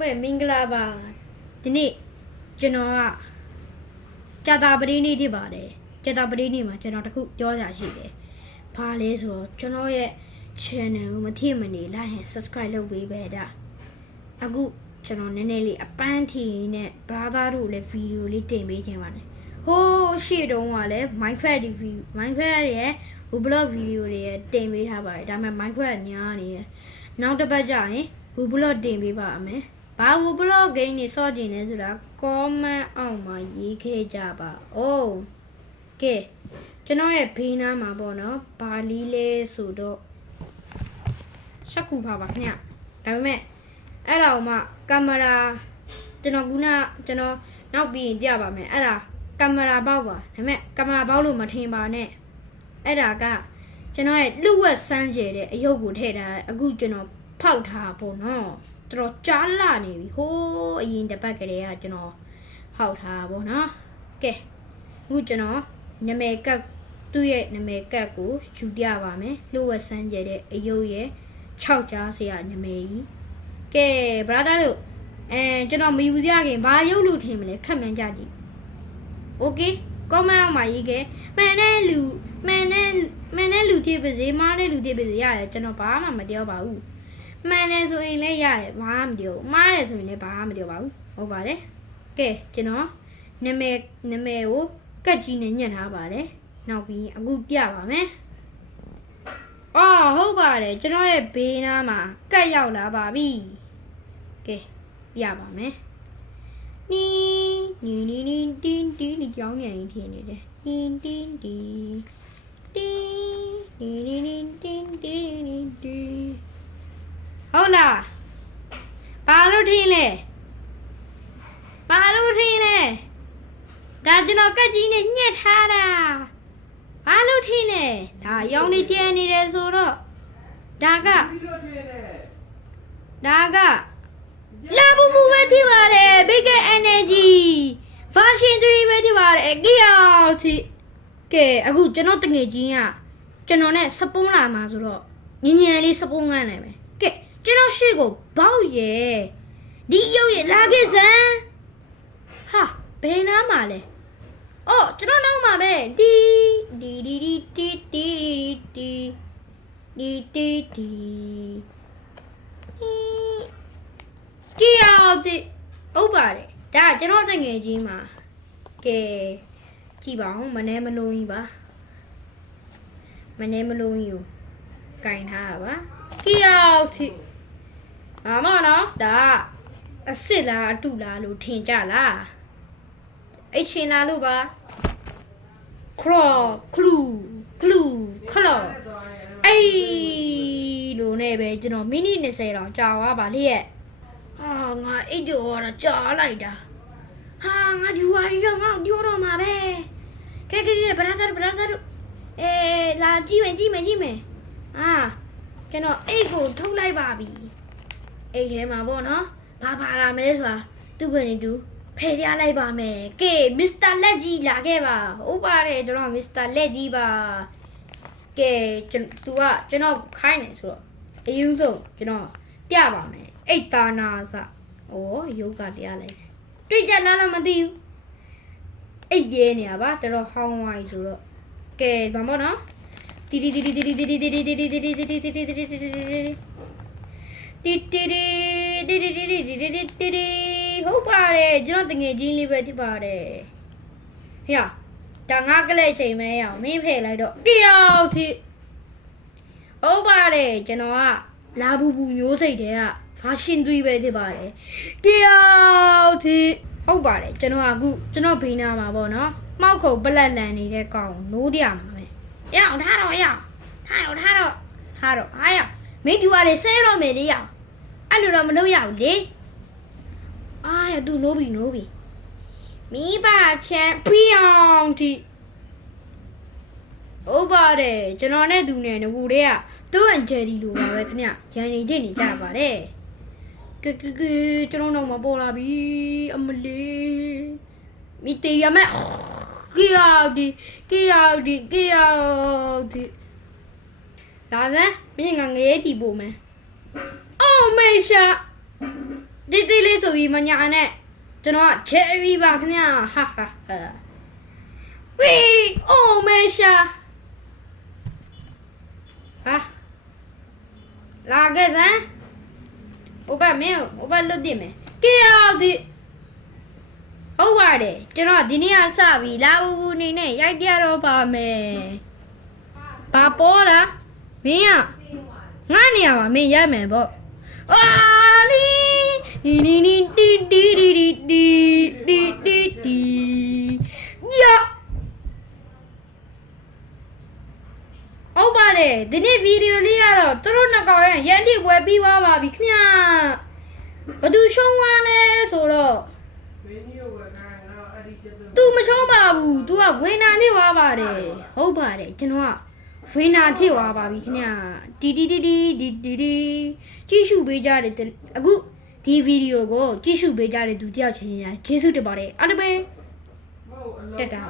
မင်္ဂလာပါဒီနေ့ကျွန်တော်ကကြာတာပရိနေ့ဖြစ်ပါတယ်ကြာတာပရိနေ့မှာကျွန်တော်တခုပြောစရာရှိတယ်ဘာလဲဆိုတော့ကျွန်တော်ရဲ့ channel ကိုမထည့်မနေ like and subscribe လုပ်ပေးပဲဒါအခုကျွန်တော်နည်းနည်းလေးအပန်းထီနဲ့ brother တို့လည်း video လေးတင်ပေးခြင်းပါတယ်ဟိုးရှေ့တုန်းကလည်း Minecraft review Minecraft ရဲ့ vlog video တွေတင်ပေးထားပါတယ်ဒါပေမဲ့ Minecraft ညာနေရနောက်တစ်ပတ်ကျရင် vlog တင်ပေးပါမယ်ဘာဘူး blog game နေစော့ကျင်နေဆိုတာ comment အောက်မှာရေးခဲ့ကြပါဦးကဲကျွန်တော်ရဲ့ဘေးနားမှာပေါ့နော်ဘာလီလဲဆိုတော့ရှက်ကူပါပါခင်ဗျဒါပေမဲ့အဲ့ဒါမှကင်မရာကျွန်တော်နောက်ပြီးရင်ပြပါမယ်အဲ့ဒါကင်မရာပေါက်ပါဒါပေမဲ့ကင်မရာပေါက်လို့မထင်ပါနဲ့အဲ့ဒါကကျွန်တော်ရဲ့လူဝက်စမ်းကျဲတဲ့အယုတ်ကိုထည့်ထားတယ်အခုကျွန်တော်ဖောက်ထားပေါ့နော်တော်ကြားလာနေပြီဟိုးအရင်တစ်ပတ်ကလေးကကျွန်တော်ဟောက်ထားပါနော်ကဲအခုကျွန်တော်နာမည်ကတ်သူ့ရဲ့နာမည်ကတ်ကိုယူပြပါမယ်လှုပ်ဝက်စမ်းကျတဲ့အယုတ်ရဲ့6ကြားစရာနာမည်ကြီးကဲ brother တို့ကျွန်တော်မယူရခင်ဘာရုပ်လို့ထင်မလဲခက်မှန်းကြကြည့် okay comment အောက်မှာရေးခဲ့မှန်တဲ့လူဖြစ်ပါစေမားတဲ့လူဖြစ်ပါစေရတယ်ကျွန်တော်ဘာမှမပြောပါဘူးမှန်တယ်ဆိုရင်လည်းရတယ်ဘာမှမပြောမှားတယ်ဆိုရင်လည်းဘာမှမပြောပါဘူးဟုတ်ပါတယ်ကဲကျွန်တော်နာမည်ကိုကတ်ကြီးနဲ့ညှက်ထားပါတယ်နောက်ပြီးအခုပြပါမယ်အော်ဟုတ်ပါတယ်ကျွန်တော်ရဲ့ဘေးနားမှာကတ်ရောက်လာပါပြီကဲပြပါမယ်နီကြောင်းငယ်ကြီးထင်နေတယ်ဟုတ်လားဘာလို့ထင်းလဲဒါကျွန်တော်ကတ်ကြီးနဲ့ညှက်ထားတာဘာလို့ထင်းလဲဒါရောင်နေကျန်နေတယ်ဆိုတော့ဒါကလာဘူးပဲဖြစ်ပါတယ် Big Energy version 3ပဲဖြစ်ပါတယ်ကြည့်အောင်ကဲအခုကျွန်တော်တငယ်ချင်းကကျွန်တော်နဲ့စပွန်းလာမှာဆိုတော့ညင်လေးစပွန်းကန်းနိုင်မယ်ကဲကျွန်တော်ရှေ့ကိုဘောက်ရဲ့ဒီရုပ်ရဲ့လာခဲ့စမ်းဟာဘယ်နားမှာလဲအော်ကျွန်တော်နောက်မှာပဲဒီကြည့်အောင်ဟုတ်ပါတယ်ဒါကျွန်တော်တငယ်ချင်းမှာကဲကြည့်ပါဦးမနှဲမလုံးကြီးပါမနှဲမလုံးကြီးကိုကင်ထားတာပါကြည့်အောင်ဘာမှနော်ဒါအစ်စ်လားအတုလားလို့ထင်ကြလားအဲ့ချင်းလားလို့ပါခလူအဲ့လိုနဲ့ပဲကျွန်တော်မိနစ်20တောင်ကြာသွားပါလေရဲ့ဟာငါအိတ်ကြော်တော့ကြာလိုက်တာဟာငါယူရီတော့ငါပြောတော့မှာပဲကဲဗလာတာတို့လာကြည့်မယ်အာကျွန်တော်အိတ်ကိုထုတ်လိုက်ပါပြီအိတ်ထဲမှာပေါ့နော်ဘာလာမလဲဆိုတာသူကနေတူဖယ်ရလိုက်ပါမယ်ကဲမစ္စတာလက်ကြီးလာခဲ့ပါဟုတ်ပါတယ်ကျွန်တော်မစ္စတာလက်ကြီးပါကဲသူကကျွန်တော်ခိုင်းနေဆိုတော့အယူဆုံးကျွန်တော်ပြပါမယ်အိတ်တာနာစယောဂတရားလိုက်တွေ့ကြလားမသိဘူးအိတ်ရဲနေရပါတော်တော်ဟောင်းဝိုင်းဆိုတော့ကဲဘာမို့နော်ဟုတ်ပါတယ်ကျွန်တော်တငယ်ချင်းလေးပဲဖြစ်ပါတယ်ဟေ့ဒါငါကလေးချိန်မဲရအောင်မင်းဖယ်လိုက်တော့ကြောက်ထိဟုတ်ပါတယ်ကျွန်တော်ကလာဘူးမျိုးစိတ်တဲ့ကversion 3ပဲဖြစ်ပါတယ်ကြောက်ထိဟုတ်ပါတယ်ကျွန်တော်အခုကျွန်တော်ဘေးနားမှာပေါ့နော်မှောက်ခုံပလက်လန်နေတဲ့ကောင်နိုးတရမှာပဲရအောင်ထားတော့ဟာရမင်းဒီဝါလေးဆဲတော့မယ်လေရအောင်အဲ့လိုတော့မလုပ်ရဘူးလေအာရသူနိုးပြီမိဘချန်ပီယံတီဟုတ်ပါတယ်ကျွန်တော်နဲ့သူနဲ့ငကူတွေကသူ့အန်ဂျယ်ဒီလိုပါပဲခင်ဗျရန်နေကြနေကြပါတယ်ကကျွန်တော်တော့မပေါ်လာပြီအမလေးမိတေးရမယ်ကြောက်ဒီဒါစမ်းမင်းငါငရဲတီပို့မယ်အော်မေရှာဒီ ဆိုပြီးမညာနဲ့ကျွန်တော်ချဲပြီးပါခင်ဗျာဟာဟာဟာဝီအိုမေရှာဟာလာခဲ့စမ်းဥပမင်းဥပလွတ်တင်မယ်ကြည့်ရသည် ဟုတ်ပါတယ်ကျွန်တော်ဒီနေ့ကစပြီးလာဘူးနေနဲ့ရိုက်ကြတော့ပါမယ်ဘာပေါ်လားမင်းကငါနေရမှာမင်းရိုက်မယ်ပေါ့အာလီနီနီတီတီတီတီတီတီတီညဟုတ်ပါတယ်ဒီနေ့ဗီဒီယိုလေးကတော့သူတို့နှစ်ကောင်ရန်တိပွဲပြီးသွားပါပြီခင်ဗျာဘသူရှုံးသွားလဲဆိုတော့तू မရှုံးပါဘူး तू ကဝင်းနာဖြစ်သွားပါတယ်ဟုတ်ပါတယ်ကျွန်တော်ကဝင်းနာဖြစ်သွားပါပြီခင်ဗျာတီတီတီတီတီတီကြည့်ရှုပေးကြတဲ့အခုဒီဗီဒီယိုကိုကြည့်ရှုပေးကြတဲ့သူတယောက်ချင်းချင်းကျေးဇူးတင်ပါတယ်အားလုံးပဲတက်တာ